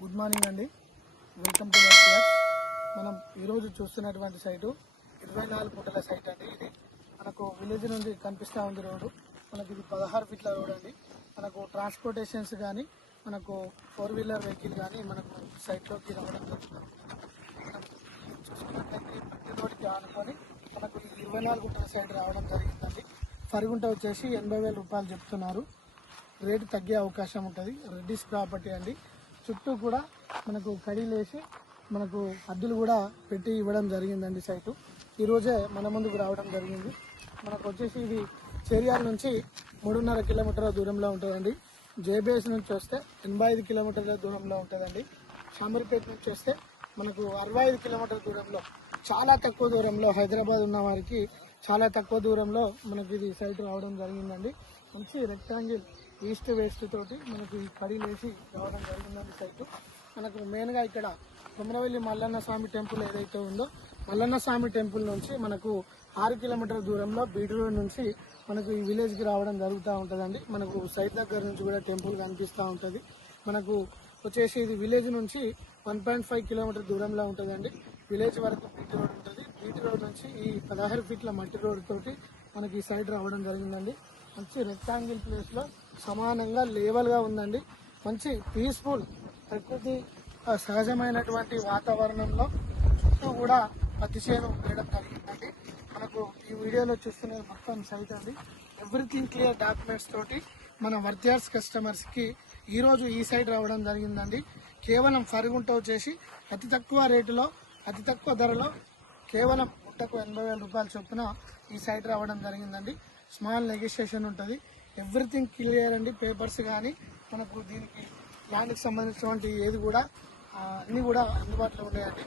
Good morning అండి. Welcome to work. మనం ఈరోజు చూస్తున్నటువంటి సైటు 24 ఫుట్ల సైట్ అండి. ఇది మనకు విలేజ్ నుండి కనిపిస్తూ ఉంది రోడ్డు. మనకి ఇది 16 ఫీట్ల రోడ్ అండి. మనకు ట్రాన్స్పోర్టేషన్స్ కానీ మనకు 4 వీలర్ వెహికల్ కానీ మనకు సైట్లోకి రావడం జరుగుతుంది. చూసుకున్నట్లయితే ప్రతి రోడ్డుకి ఆనుకొని మనకు ఈ 24 ఫుట్ల సైట్ రావడం జరిగిందండి. ఫరుగుంట వచ్చేసి 80,000 రూపాయలు చెప్తున్నారు. రేటు తగ్గే అవకాశం ఉంటుంది. రెడ్డిస్ ప్రాపర్టీ అండి. చుట్టూ కూడా మనకు కడీలేసి మనకు అద్దులు కూడా పెట్టి ఇవ్వడం జరిగిందండి. సైటు ఈరోజే మన ముందుకు రావడం జరిగింది. మనకు వచ్చేసి ఇది చేరియాల నుంచి 3.5 కిలోమీటర్ల దూరంలో ఉంటుందండి. జేబీఎస్ నుంచి వస్తే 85 కిలోమీటర్ల దూరంలో ఉంటుందండి. షామీర్పేట నుంచి వస్తే మనకు 65 కిలోమీటర్ల దూరంలో, చాలా తక్కువ దూరంలో, హైదరాబాద్ ఉన్న వారికి చాలా తక్కువ దూరంలో మనకి ఇది సైట్ రావడం జరిగిందండి. మంచి రెక్టాంగిల్ ఈస్ట్ వెస్ట్ తోటి మనకు ఈ కడీలేసి రావడం జరిగిందండి. సైటు మనకు మెయిన్గా ఇక్కడ కొమరవెల్లి మల్లన్న స్వామి టెంపుల్ ఏదైతే ఉందో, మల్లన్న స్వామి టెంపుల్ నుంచి మనకు 6 కిలోమీటర్ల దూరంలో బీటీ రోడ్ నుంచి మనకు ఈ విలేజ్కి రావడం జరుగుతూ ఉంటుందండి. మనకు సైట్ దగ్గర నుంచి కూడా టెంపుల్ కనిపిస్తూ ఉంటుంది. మనకు వచ్చేసి ఇది విలేజ్ నుంచి 1.5 కిలోమీటర్ దూరంలో ఉంటుందండి. విలేజ్ వరకు బీటీ రోడ్ ఉంటుంది. బీటీ రోడ్ నుంచి ఈ 16 ఫీట్ల మట్టి రోడ్ తోటి మనకి ఈ సైడ్ రావడం జరిగిందండి. మంచి రెక్టాంగిల్ ప్లేస్లో సమానంగా లేవల్గా ఉందండి. మంచి పీస్ఫుల్ ప్రకృతి సహజమైనటువంటి వాతావరణంలో చుట్టూ కూడా పత్తి చేను వేయడం జరిగిందండి. మనకు ఈ వీడియోలో చూస్తున్నది మొత్తం సైట్ అండి. ఎవ్రీథింగ్ క్లియర్ డాక్యుమెంట్స్ తోటి మన వర్తియార్స్ కస్టమర్స్కి ఈరోజు ఈ సైట్ రావడం జరిగిందండి. కేవలం ఫరుగుంట వచ్చేసి అతి తక్కువ రేటులో, అతి తక్కువ ధరలో, కేవలం గుంటకు 80,000 రూపాయల చొప్పున ఈ సైట్ రావడం జరిగిందండి. స్మాల్ నెగోషియేషన్ ఉంటుంది. ఎవ్రీథింగ్ క్లియర్ అండి. పేపర్స్ కానీ మనకు దీనికి ల్యాండ్కి సంబంధించినటువంటి ఏది కూడా అన్నీ కూడా అందుబాటులో ఉన్నాయండి.